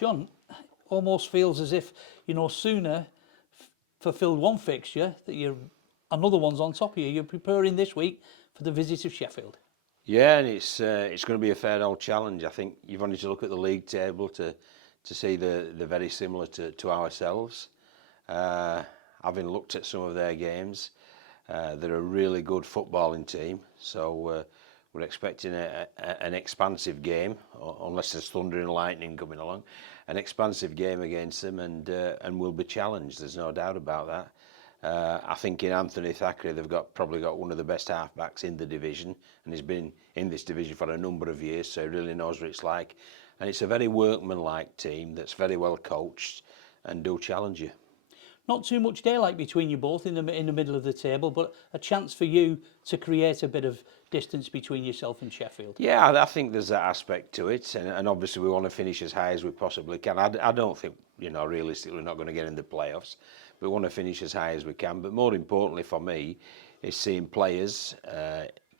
John, almost feels as if, sooner fulfilled one fixture that another one's on top of you. You're preparing this week for the visit of Sheffield. Yeah, and it's going to be a fair old challenge. I think you've only to look at the league table to see they're very similar to ourselves. Having looked at some of their games, they're a really good footballing team. So we're expecting an expansive game, unless there's thunder and lightning coming along. An expansive game against them, and we'll be challenged. There's no doubt about that. I think in Anthony Thackeray they've probably got one of the best halfbacks in the division, and he's been in this division for a number of years, so he really knows what it's like. And it's a very workmanlike team that's very well coached and do challenge you. Not too much daylight between you both in the middle of the table, but a chance for you to create a bit of distance between yourself and Sheffield. Yeah, I think there's that aspect to it, and obviously we want to finish as high as we possibly can. I don't think, realistically we're not going to get in the playoffs. We want to finish as high as we can, but more importantly for me is seeing players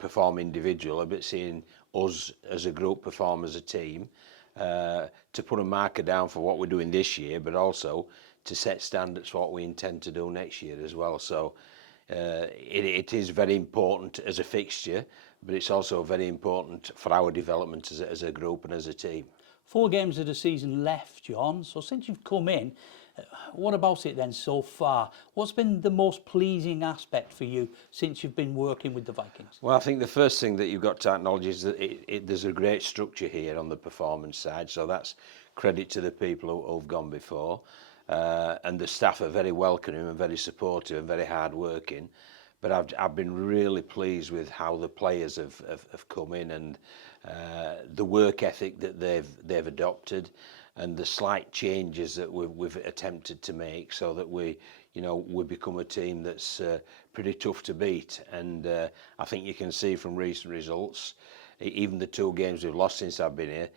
perform individually, but seeing us as a group perform as a team, to put a marker down for what we're doing this year, but also to set standards for what we intend to do next year as well. So it is very important as a fixture, but it's also very important for our development as a group and as a team. 4 games of the season left, John. So since you've come in, what about it then so far? What's been the most pleasing aspect for you since you've been working with the Vikings? Well, I think the first thing that you've got to acknowledge is that there's a great structure here on the performance side. So that's credit to the people who've gone before. And the staff are very welcoming and very supportive and very hard-working. But I've been really pleased with how the players have come in, and the work ethic that they've adopted, and the slight changes that we've attempted to make, so that we become a team that's pretty tough to beat. And I think you can see from recent results, even the 2 games we've lost since I've been here,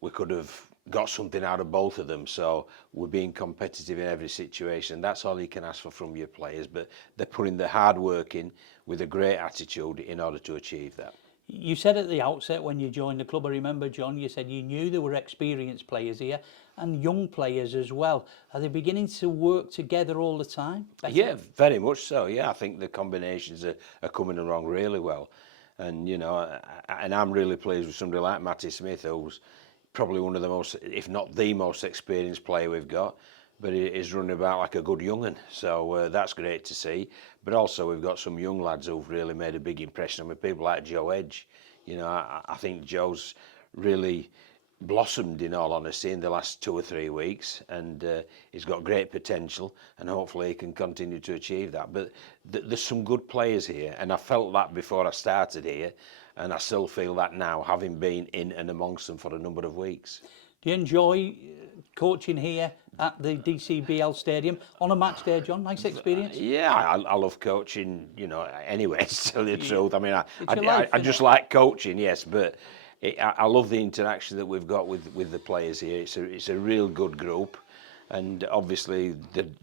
we could have got something out of both of them. So we're being competitive in every situation. That's all you can ask for from your players, but they're putting the hard work in with a great attitude in order to achieve that. You said at the outset when you joined the club, I remember, John, you said you knew there were experienced players here and young players as well. Are they beginning to work together all the time? Better? Yeah, very much so. Yeah, I think the combinations are coming along really well. And, and I'm really pleased with somebody like Matty Smith, who's probably one of the most, if not the most experienced player we've got, but he is running about like a good young'un. So that's great to see. But also we've got some young lads who've really made a big impression on me. People like Joe Edge. I think Joe's really blossomed, in all honesty, in the last 2 or 3 weeks, and he's got great potential, and hopefully he can continue to achieve that. But there's some good players here, and I felt that before I started here, and I still feel that now, having been in and amongst them for a number of weeks. Do you enjoy coaching here at the DCBL stadium on a match day, John? Nice experience? Yeah, I love coaching, anyway, to tell you the truth. I mean, I just it? like coaching, yes, but I love the interaction that we've got with the players here. It's a real good group. And obviously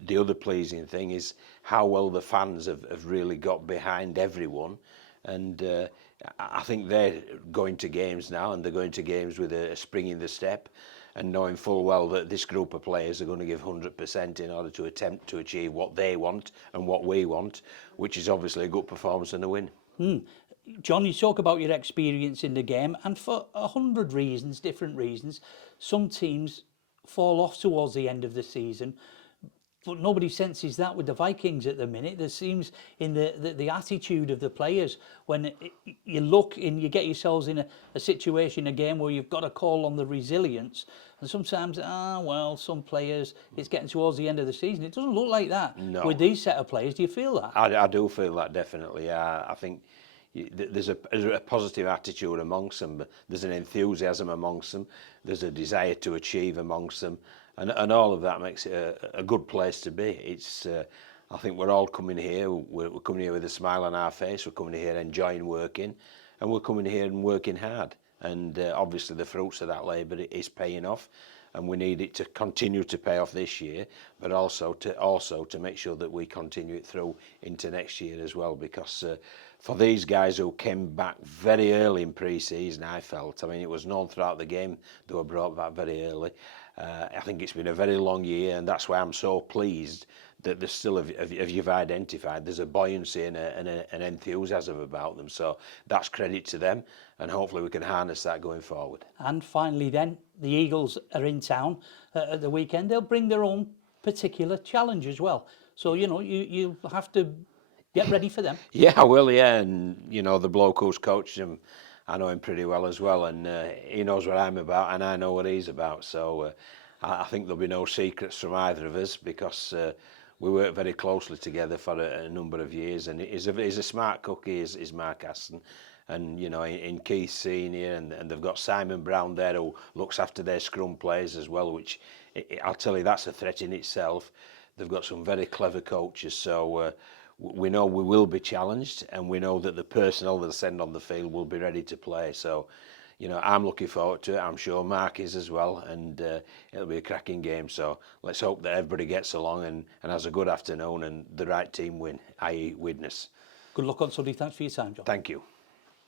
the other pleasing thing is how well the fans have really got behind everyone. And I think they're going to games now, and they're going to games with a spring in the step, and knowing full well that this group of players are going to give 100% in order to attempt to achieve what they want and what we want, which is obviously a good performance and a win. John, you talk about your experience in the game, and for 100 reasons, different reasons, some teams fall off towards the end of the season, but nobody senses that with the Vikings at the minute. There seems in the attitude of the players, when you look and you get yourselves in a situation, a game where you've got to call on the resilience, and sometimes, some players, it's getting towards the end of the season. It doesn't look like that. No. With these set of players. Do you feel that? I do feel that, definitely. I think there's a positive attitude amongst them, there's an enthusiasm amongst them, there's a desire to achieve amongst them, and all of that makes it a good place to be. It's I think we're all coming here, we're coming here with a smile on our face, we're coming here enjoying working, and we're coming here and working hard, and obviously the fruits of that labour is paying off, and we need it to continue to pay off this year, but also to make sure that we continue it through into next year as well, because for these guys who came back very early in pre-season, I felt, it was known throughout the game they were brought back very early. I think it's been a very long year, and that's why I'm so pleased that there's still, as you've identified, there's a buoyancy and an enthusiasm about them. So that's credit to them, and hopefully we can harness that going forward. And finally then, the Eagles are in town at the weekend. They'll bring their own particular challenge as well. So, you know, you have to get ready for them. Yeah, I will, yeah. And, you know, the bloke who's coached him, I know him pretty well as well. And he knows what I'm about and I know what he's about. So I think there'll be no secrets from either of us because we work very closely together for a number of years. And he's a smart cookie, is Mark Aston. And, you know, in Keith Senior, and they've got Simon Brown there who looks after their scrum players as well, which I'll tell you, that's a threat in itself. They've got some very clever coaches. So we know we will be challenged, and we know that the personnel they'll send on the field will be ready to play. So, you know, I'm looking forward to it. I'm sure Mark is as well, and it'll be a cracking game. So let's hope that everybody gets along and has a good afternoon and the right team win, i.e. Widnes. Good luck on Sunday. Thanks for your time, John. Thank you.